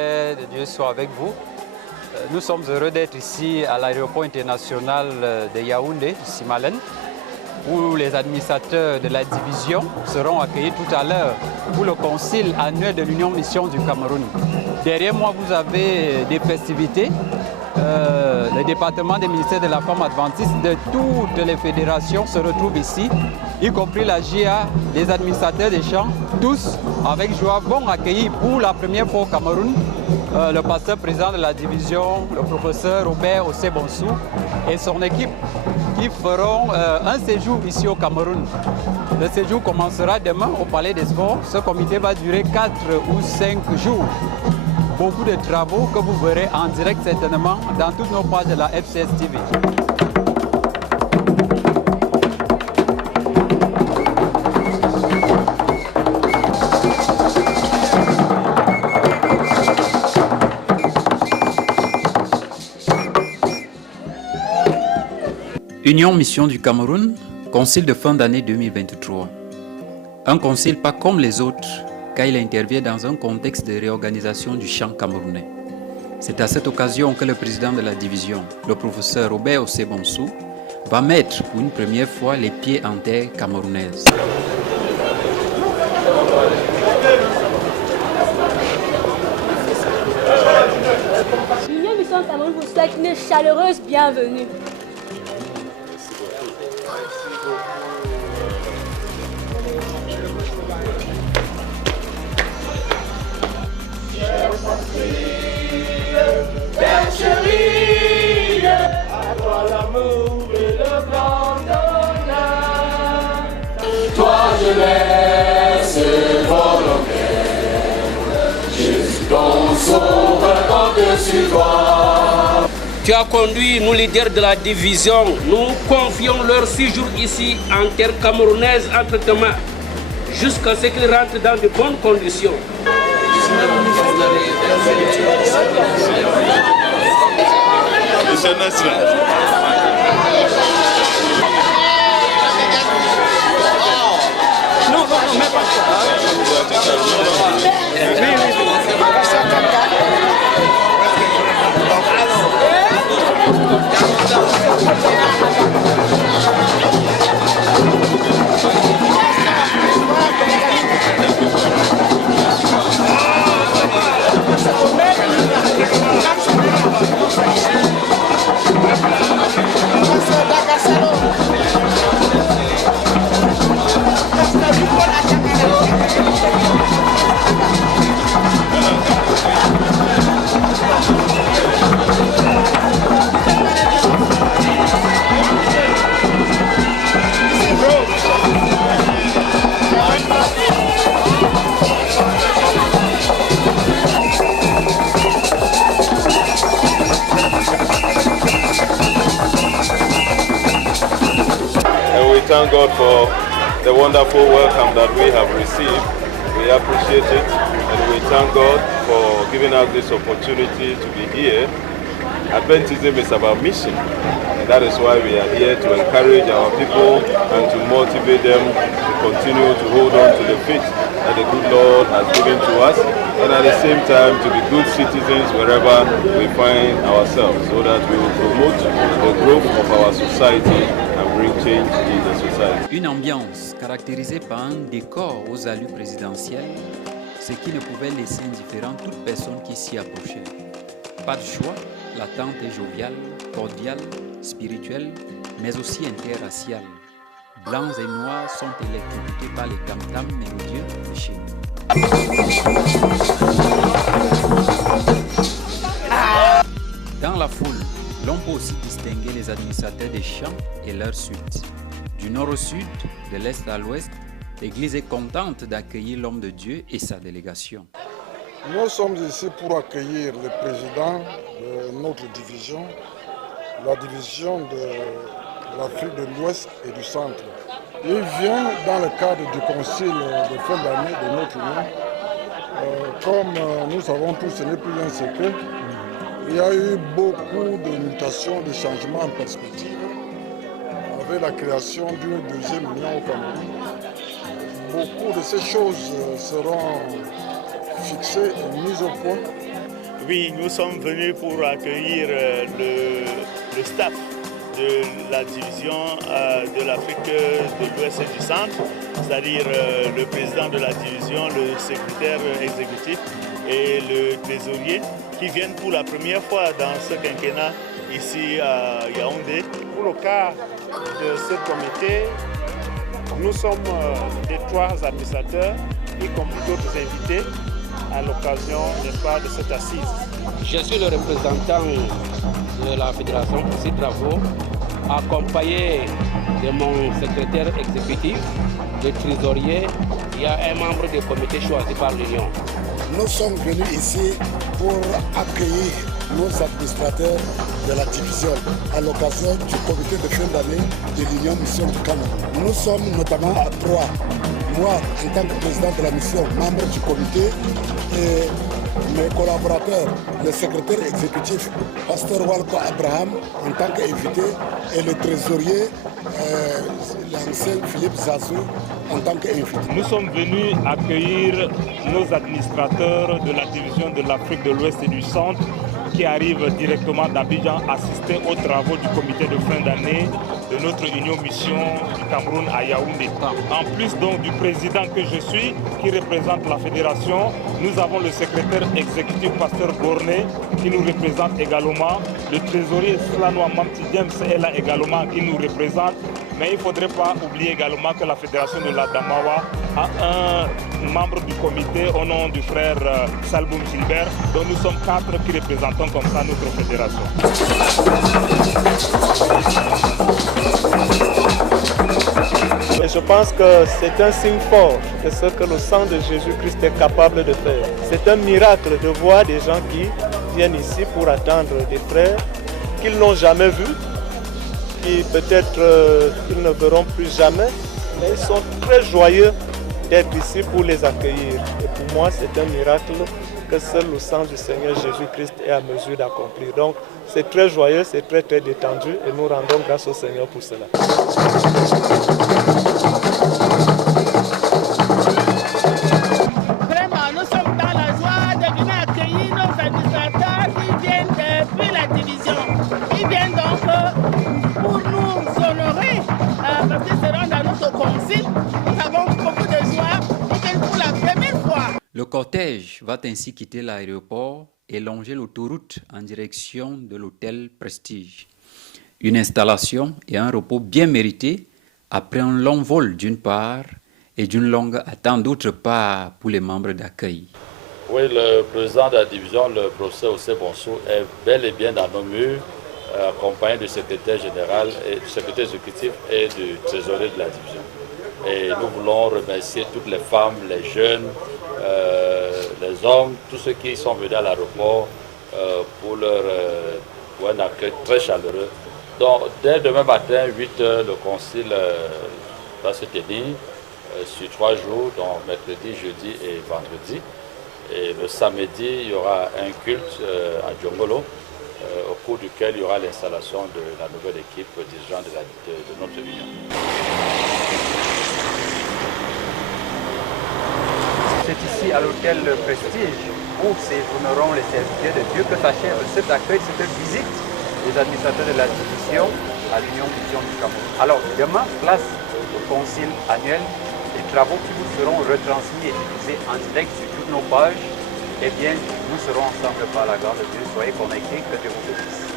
paix de Dieu soit avec vous. Nous sommes heureux d'être ici à l'aéroport international de Yaoundé, Simalène, où les administrateurs de la division seront accueillis tout à l'heure pour le concile annuel de l'Union Mission du Cameroun. Derrière moi, vous avez des festivités. Le département des ministères de la femme adventiste de toutes les fédérations se retrouvent ici, y compris la GIA, les administrateurs des champs, tous avec joie vont accueillir pour la première fois au Cameroun le pasteur président de la division, le professeur Robert Osebonsou et son équipe qui feront un séjour ici au Cameroun. Le séjour commencera demain au Palais des Sports. Ce comité va durer 4 ou 5 jours. Beaucoup de travaux que vous verrez en direct certainement dans toutes nos pages de la FCS TV. Union Mission du Cameroun, concile de fin d'année 2023. Un concile pas comme les autres, car il intervient dans un contexte de réorganisation du champ camerounais. C'est à cette occasion que le président de la division, le professeur Robert Osebonsou, va mettre pour une première fois les pieds en terre camerounaise. L'Union Mission Cameroun vous souhaite une chaleureuse bienvenue. Bergerie, à toi l'amour et le grand honneur. Toi jeunesse volontaire, Jésus ton sauveur au-dessus de toi. Tu as conduit nos leaders de la division. Nous confions leur séjour ici en terre camerounaise entre tes mains, jusqu'à ce qu'ils rentrent dans de bonnes conditions. Non, mais pas Thank God for the wonderful welcome that we have received. We appreciate it, and we thank God for giving us this opportunity to be here. Adventism is about mission, and that is why we are here to encourage our people and to motivate them to continue to hold on to the faith that the good Lord has given to us, and at the same time to be good citizens wherever we find ourselves, so that we will promote the growth of our society and bring change in the society. Une ambiance caractérisée par un décor aux allures présidentielles, ce qui ne pouvait laisser indifférent toute personne qui s'y approchait. Pas de choix, l'attente est joviale, cordiale, spirituelle, mais aussi interraciale. Blancs et noirs sont électrocutés par les tam-tams mélodieux de chez nous. Dans la foule, l'on peut aussi distinguer les administrateurs des champs et leur suite. Du nord au sud, de l'est à l'ouest, l'Église est contente d'accueillir l'homme de Dieu et sa délégation. Nous sommes ici pour accueillir le président de notre division, la division de l'Afrique de l'Ouest et du Centre. Il vient dans le cadre du concile de fin d'année de notre union. Comme nous savons tous, ce n'est plus un secret. Il y a eu beaucoup de mutations, de changements en perspective avec la création d'une deuxième union au Cameroun. Beaucoup de ces choses seront fixée et mise au point. Oui, nous sommes venus pour accueillir le staff de la division de l'Afrique de l'Ouest et du Centre, c'est-à-dire le président de la division, le secrétaire exécutif et le trésorier, qui viennent pour la première fois dans ce quinquennat ici à Yaoundé. Pour le cas de ce comité, nous sommes les 3 administrateurs, y compris d'autres invités, à l'occasion, n'est-ce pas, de cette assise. Je suis le représentant de la Fédération pour ces travaux, accompagné de mon secrétaire exécutif, le trésorier. Il y a un membre du comité choisi par l'Union. Nous sommes venus ici pour accueillir nos administrateurs de la division à l'occasion du comité de fin d'année de l'Union Mission du Cameroun. Nous sommes notamment à 3. Moi, en tant que président de la mission, membre du comité, et mes collaborateurs, le secrétaire exécutif, Pasteur Walco Abraham, en tant qu'invité, et le trésorier, l'ancien Philippe Zazou, en tant qu'invité. Nous sommes venus accueillir nos administrateurs de la division de l'Afrique de l'Ouest et du Centre qui arrivent directement d'Abidjan assister aux travaux du comité de fin d'année de notre Union Mission du Cameroun à Yaoundé. En plus donc du président que je suis, qui représente la fédération, nous avons le secrétaire exécutif Pasteur Gourné qui nous représente également, le trésorier Slanoa Mamti James est là également qui nous représente. Mais il ne faudrait pas oublier également que la fédération de la Damawa a un membre du comité au nom du frère Salboum Gilbert. Donc nous sommes 4 qui représentons comme ça notre fédération. Et je pense que c'est un signe fort de ce que le sang de Jésus-Christ est capable de faire. C'est un miracle de voir des gens qui viennent ici pour attendre des frères qu'ils n'ont jamais vus, qui peut-être ils ne verront plus jamais, mais ils sont très joyeux d'être ici pour les accueillir. Et pour moi, c'est un miracle que seul le sang du Seigneur Jésus-Christ est à mesure d'accomplir. Donc, c'est très joyeux, c'est très très détendu et nous rendons grâce au Seigneur pour cela. Vraiment, nous sommes dans la joie de venir accueillir nos administrateurs qui viennent depuis la division. Ils viennent donc pour nous honorer, parce qu'ils seront dans notre concile. Nous avons beaucoup de joie, ils viennent pour la première fois. Le cortège va ainsi quitter l'aéroport et longer l'autoroute en direction de l'hôtel Prestige. Une installation et un repos bien mérités après un long vol d'une part et d'une longue attente d'autre part pour les membres d'accueil. Oui, le président de la division, le professeur Ossé Bonsou, est bel et bien dans nos murs, accompagné du secrétaire général, et du secrétaire exécutif et du trésorier de la division. Et nous voulons remercier toutes les femmes, les jeunes, les hommes, tous ceux qui sont venus à l'aéroport pour un accueil très chaleureux. Donc, dès demain matin, 8 h, le concile va se tenir sur 3 jours, donc mercredi, jeudi et vendredi. Et le samedi, il y aura un culte à Djongolo, au cours duquel il y aura l'installation de la nouvelle équipe dirigeante de notre union. C'est ici à l'hôtel Prestige où séjourneront les serviteurs de Dieu que s'achève cet accueil, cette visite des administrateurs de la division à l'Union Mission du Cameroun. Alors demain, place au concile annuel, les travaux qui vous seront retransmis et diffusés en direct sur toutes nos pages. Eh bien, nous serons ensemble par la grâce de Dieu. Soyez connectés, que Dieu vous bénisse.